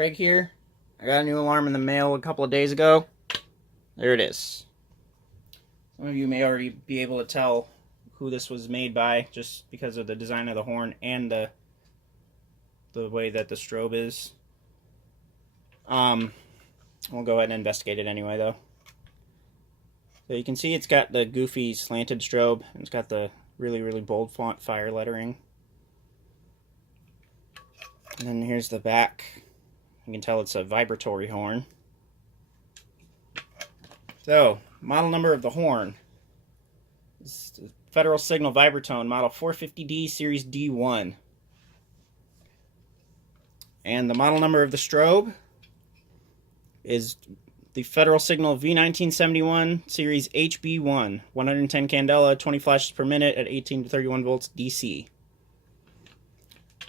Craig here. I got a new alarm in the mail a couple of days ago. There it is. Some of you may already be able to tell who this was made by just because of the design of the horn and the way that the strobe is. We'll go ahead and investigate it anyway, though. So you can see it's got the goofy slanted strobe, and it's got the really, really bold font fire lettering. And then here's the back. You can tell it's a vibratory horn. So, model number of the horn. It's the Federal Signal Vibratone, model 450D, series D1. And the model number of the strobe is the Federal Signal V1971, series HB1, 110 candela, 20 flashes per minute at 18 to 31 volts DC.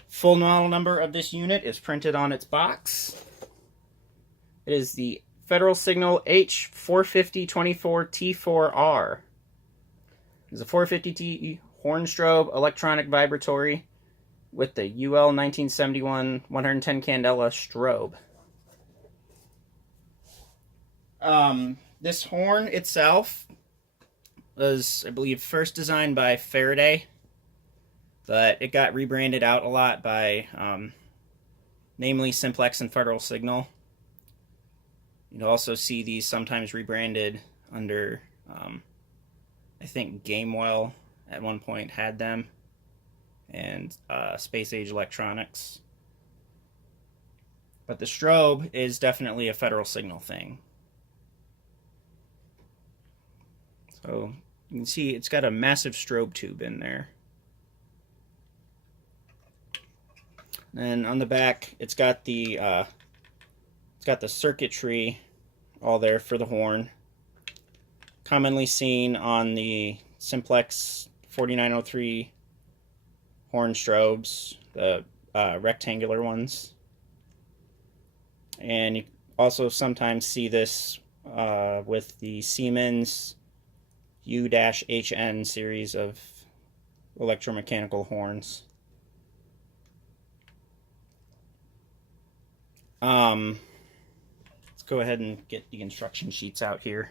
Full model number of this unit is printed on its box. It is the Federal Signal H-45024T4R. It's a 450T horn strobe, electronic vibratory, with the UL 1971 110 candela strobe. This horn itself was, I believe, first designed by Faraday, but it got rebranded out a lot by, namely Simplex and Federal Signal. You'd also see these sometimes rebranded under, I think Gamewell at one point had them, and Space Age Electronics. But the strobe is definitely a Federal Signal thing. So you can see it's got a massive strobe tube in there. And on the back, it's got the circuitry all there for the horn, commonly seen on the Simplex 4903 horn strobes, the rectangular ones. And you also sometimes see this with the Siemens U-HN series of electromechanical horns. Let's go ahead and get the instruction sheets out here.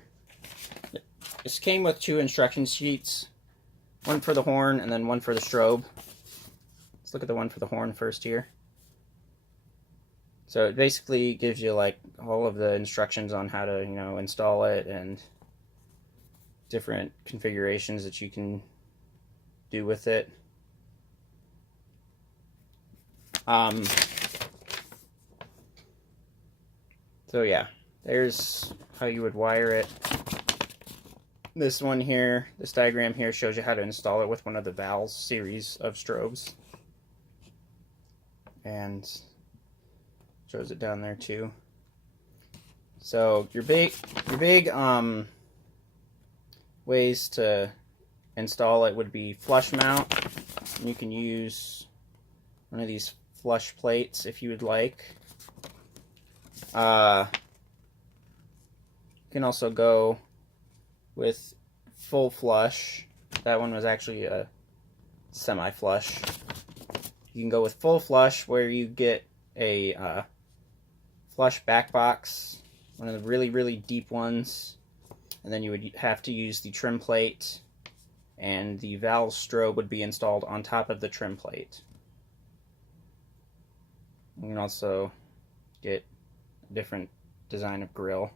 This came with two instruction sheets, one for the horn and then one for the strobe. Let's look at the one for the horn first here. So it basically gives you like all of the instructions on how to, install it and different configurations that you can do with it. So yeah, there's how you would wire it. This one here, this diagram here shows you how to install it with one of the Val's series of strobes. And shows it down there too. So your big ways to install it would be flush mount. You can use one of these flush plates if you would like. You can also go with full flush. That one was actually a semi-flush. You can go with full flush, where you get a flush back box, one of the really, really deep ones, and then you would have to use the trim plate, and the valve strobe would be installed on top of the trim plate. You can also get a different design of grill.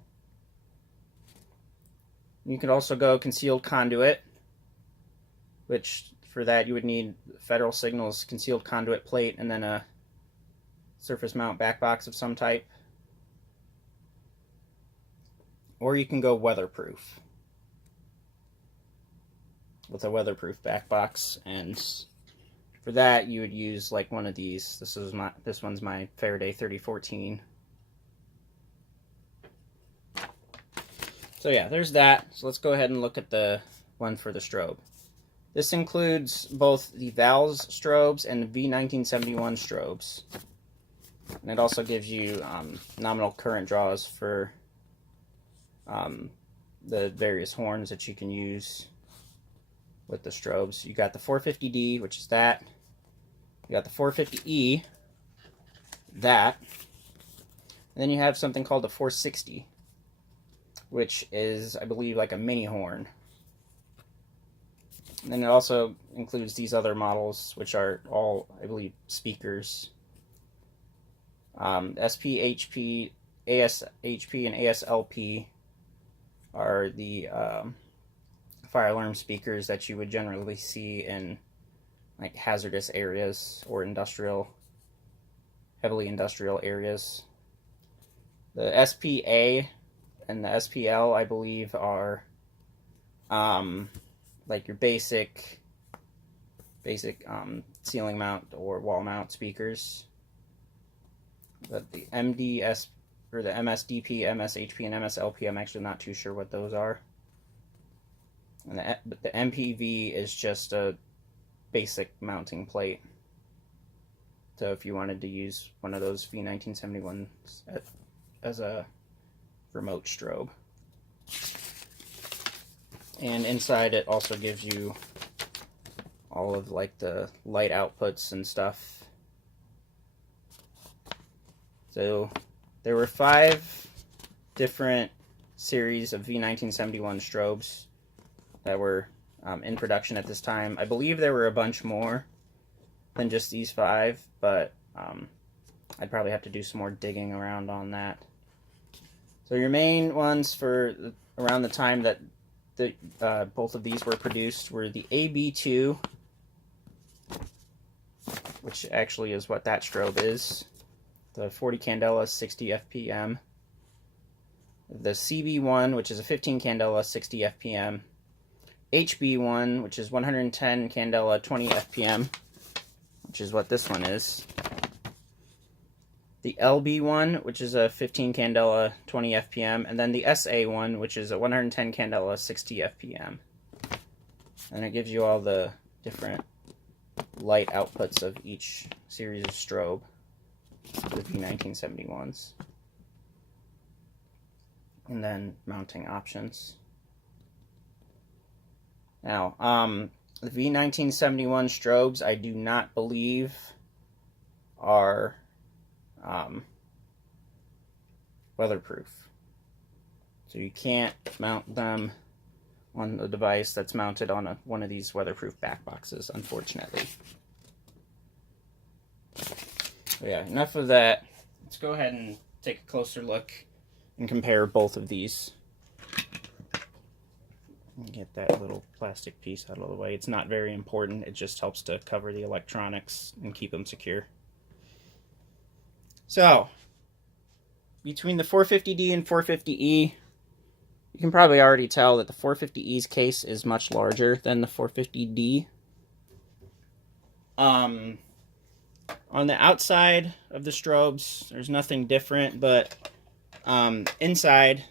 You could also go concealed conduit, which for that you would need Federal Signal's concealed conduit plate and then a surface mount back box of some type. Or you can go weatherproof with a weatherproof back box, and for that you would use like one of these. This one's my Faraday 3014. So yeah, there's that. So let's go ahead and look at the one for the strobe. This includes both the Val's strobes and the V1971 strobes. And it also gives you nominal current draws for the various horns that you can use with the strobes. You got the 450D, which is that. You got the 450E, that. And then you have something called the 460, which is, I believe, like a mini horn. And then it also includes these other models, which are all, I believe, speakers. SP, HP, ASHP, and ASLP are the fire alarm speakers that you would generally see in like hazardous areas or heavily industrial areas. The SPA and the SPL, I believe, are like your basic ceiling mount or wall mount speakers. But the MDS or the MSDP, MSHP, and MSLP, I'm actually not too sure what those are. And the MPV is just a basic mounting plate. So if you wanted to use one of those V1971s as a remote strobe. And inside it also gives you all of like the light outputs and stuff. So there were 5 different series of V1971 strobes that were in production at this time. I believe there were a bunch more than just these 5, but I'd probably have to do some more digging around on that. So your main ones for around the time that both of these were produced were the AB2, which actually is what that strobe is, the 40 candela 60 fpm, the CB1, which is a 15 candela 60 fpm, HB1, which is 110 candela 20 fpm, which is what this one is, the LB1, which is a 15 candela 20 fpm, and then the SA1, which is a 110 candela 60 fpm. And it gives you all the different light outputs of each series of strobe for the V1971s. And then mounting options. Now, the V1971 strobes, I do not believe are weatherproof. So you can't mount them on a device that's mounted on one of these weatherproof back boxes, unfortunately. So yeah, enough of that. Let's go ahead and take a closer look and compare both of these. Get that little plastic piece out of the way. It's not very important. It just helps to cover the electronics and keep them secure. So, between the 450D and 450E, you can probably already tell that the 450E's case is much larger than the 450D. On the outside of the strobes, there's nothing different, but inside,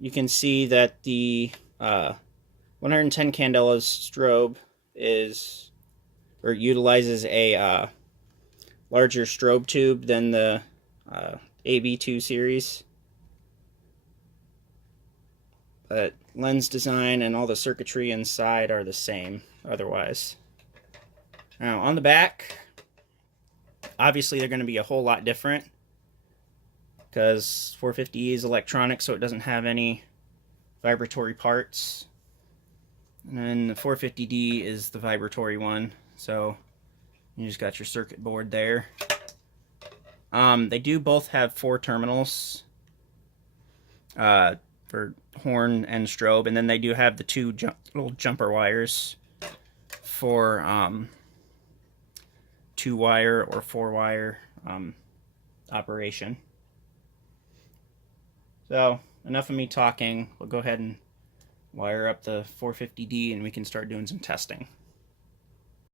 you can see that the 110 candelas strobe utilizes a larger strobe tube than the AB2 series. But lens design and all the circuitry inside are the same otherwise. Now on the back, obviously they're going to be a whole lot different because 450E is electronic, so it doesn't have any vibratory parts. And then the 450D is the vibratory one, so you just got your circuit board there. They do both have 4 terminals for horn and strobe, and then they do have the 2 little jumper wires for 2-wire or 4-wire operation. So, enough of me talking. We'll go ahead and wire up the 450D and we can start doing some testing.